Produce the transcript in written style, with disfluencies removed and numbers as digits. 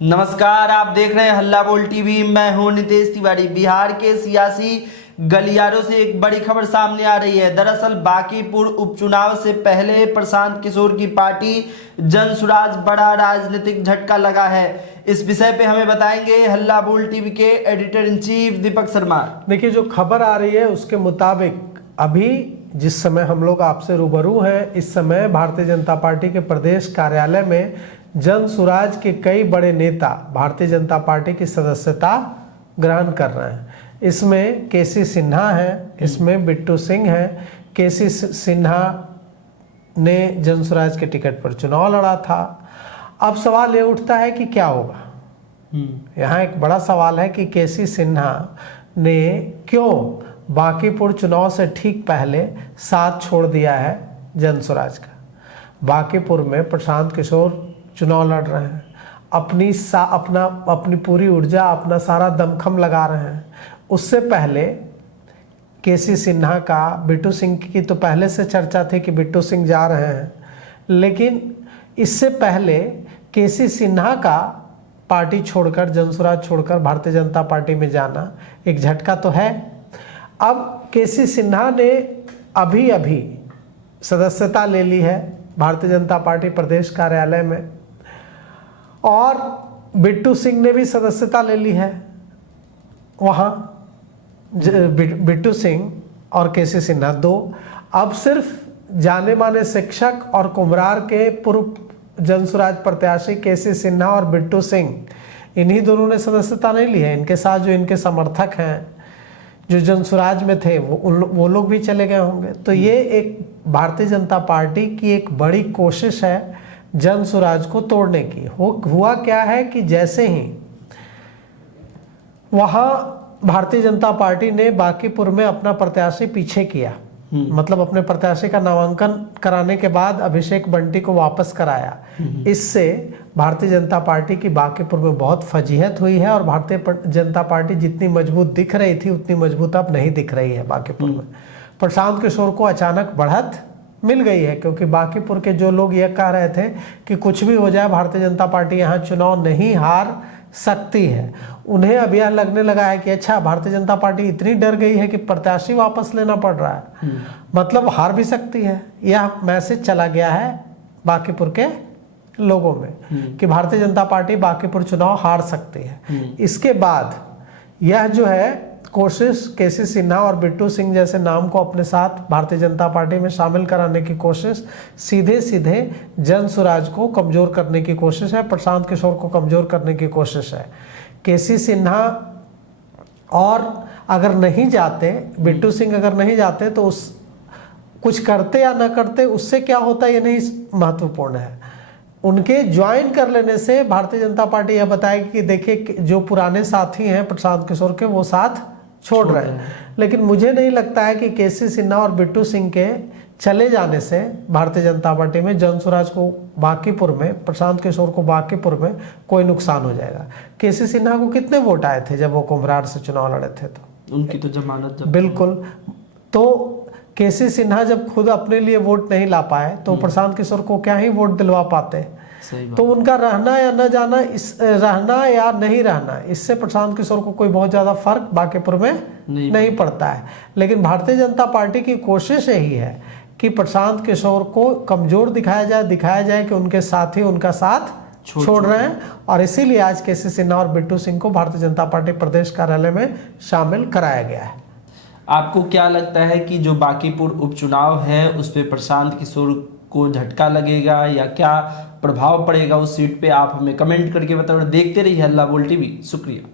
नमस्कार, आप देख रहे हैं हल्ला बोल टीवी। मैं हूं नितेश तिवारी। बिहार के सियासी गलियारों से एक बड़ी खबर सामने आ रही है। दरअसल बांकीपुर उपचुनाव से पहले प्रशांत किशोर की पार्टी जनसुराज बड़ा राजनीतिक झटका लगा है। इस विषय पे हमें बताएंगे हल्ला बोल टीवी के editor in chief Deepak Sharma. देखिए, जो खबर आ रही है उसके मुताबिक अभी जिस समय हम लोग आपसे रूबरू हैं, इस समय भारतीय जनता पार्टी के प्रदेश कार्यालय में जनसुराज के कई बड़े नेता भारतीय जनता पार्टी की सदस्यता ग्रहण कर रहे हैं। इसमें केसी सिन्हा है, इसमें बिट्टू सिंह है। केसी सिन्हा ने जनसुराज के टिकट पर चुनाव लड़ा था। अब सवाल ये उठता है कि क्या होगा। यहाँ एक बड़ा सवाल है कि केसी सिन्हा ने क्यों बांकीपुर चुनाव से ठीक पहले साथ छोड़ दिया है जनसुराज का। बांकीपुर में प्रशांत किशोर चुनाव लड़ रहे हैं, अपनी पूरी ऊर्जा, अपना सारा दमखम लगा रहे हैं। उससे पहले केसी सिन्हा का, बिट्टू सिंह की तो पहले से चर्चा थी कि बिट्टू सिंह जा रहे हैं, लेकिन इससे पहले केसी सिन्हा का पार्टी छोड़कर, जनसुराज छोड़कर भारतीय जनता पार्टी में जाना एक झटका तो है। अब केसी सिन्हा ने अभी सदस्यता ले ली है भारतीय जनता पार्टी प्रदेश कार्यालय में, और बिट्टू सिंह ने भी सदस्यता ले ली है वहाँ। बिट्टू सिंह और केसी सिन्हा दो। अब सिर्फ जाने माने शिक्षक और कुम्हरार के पूर्व जनसुराज प्रत्याशी केसी सिन्हा और बिट्टू सिंह, इन्हीं दोनों ने सदस्यता नहीं ली है। इनके साथ जो इनके समर्थक हैं, जो जनसुराज में थे, वो लोग भी चले गए होंगे। तो ये एक भारतीय जनता पार्टी की एक बड़ी कोशिश है जनसुराज को तोड़ने की। हुआ क्या है कि जैसे ही वहाँ भारतीय जनता पार्टी ने बांकीपुर में अपना प्रत्याशी पीछे किया, मतलब अपने प्रत्याशी का नामांकन कराने के बाद अभिषेक बंटी को वापस कराया। इससे भारतीय जनता पार्टी की बांकीपुर में बहुत फजीहत हुई है, और भारतीय जनता पार्टी जितनी मजबूत दिख रही थी उतनी मजबूत अब नहीं दिख रही है बांकीपुर में। प्रशांत किशोर को अचानक बढ़त मिल गई है, क्योंकि बांकीपुर के जो लोग ये कह रहे थे कि कुछ भी हो जाए भारतीय जनता पार्टी यहाँ चुनाव नहीं हार सकती है, उन्हें अब यह लगने लगा है कि अच्छा, भारतीय जनता पार्टी इतनी डर गई है कि प्रत्याशी वापस लेना पड़ रहा है, मतलब हार भी सकती है। यह मैसेज चला गया है बांकीपुर के लोगों में कि भारतीय जनता पार्टी बांकीपुर चुनाव हार सकती है। इसके बाद यह जो है कोशिश, केसी सिन्हा और बिट्टू सिंह जैसे नाम को अपने साथ भारतीय जनता पार्टी में शामिल कराने की कोशिश, सीधे जनसुराज को कमजोर करने की कोशिश है, प्रशांत किशोर को कमजोर करने की कोशिश है। केसी सिन्हा और अगर नहीं जाते, बिट्टू सिंह अगर नहीं जाते, तो उस कुछ करते या न करते उससे क्या होता ये नहीं महत्वपूर्ण है। उनके ज्वाइन कर लेने से भारतीय जनता पार्टी यह बताएगी कि देखिए, जो पुराने साथी हैं प्रशांत किशोर के, वो साथ छोड़ रहे हैं। लेकिन मुझे नहीं लगता है कि केसी सिन्हा और बिट्टू सिंह के चले जाने से भारतीय जनता पार्टी में जनसुराज को बांकीपुर में, प्रशांत किशोर को बांकीपुर में कोई नुकसान हो जाएगा। केसी सिन्हा को कितने वोट आए थे जब वो कुम्हरार से चुनाव लड़े थे? तो उनकी तो जमानत बिल्कुल। तो केसी सिन्हा जब खुद अपने लिए वोट नहीं ला पाए तो प्रशांत किशोर को क्या ही वोट दिलवा पाते। तो उनका रहना या न जाना, रहना या नहीं रहना, इससे प्रशांत किशोर को कोई बहुत ज़्यादा फर्क बांकीपुर में नहीं पड़ता है। लेकिन भारतीय जनता पार्टी की कोशिश यही है कि प्रशांत किशोर को कमजोर दिखाया जाए कि उनके साथी उनका साथ छोड़ रहे हैं, और इसीलिए आज केसी सिन्हा और बिट्टू सिंह को भारतीय जनता पार्टी प्रदेश कार्यालय में शामिल कराया गया है। आपको क्या लगता है कि जो बांकीपुर उपचुनाव है उस पर प्रशांत किशोर को झटका लगेगा या क्या प्रभाव पड़ेगा उस सीट पे? आप हमें कमेंट करके बताओ। देखते रहिए हल्ला बोल टीवी। शुक्रिया।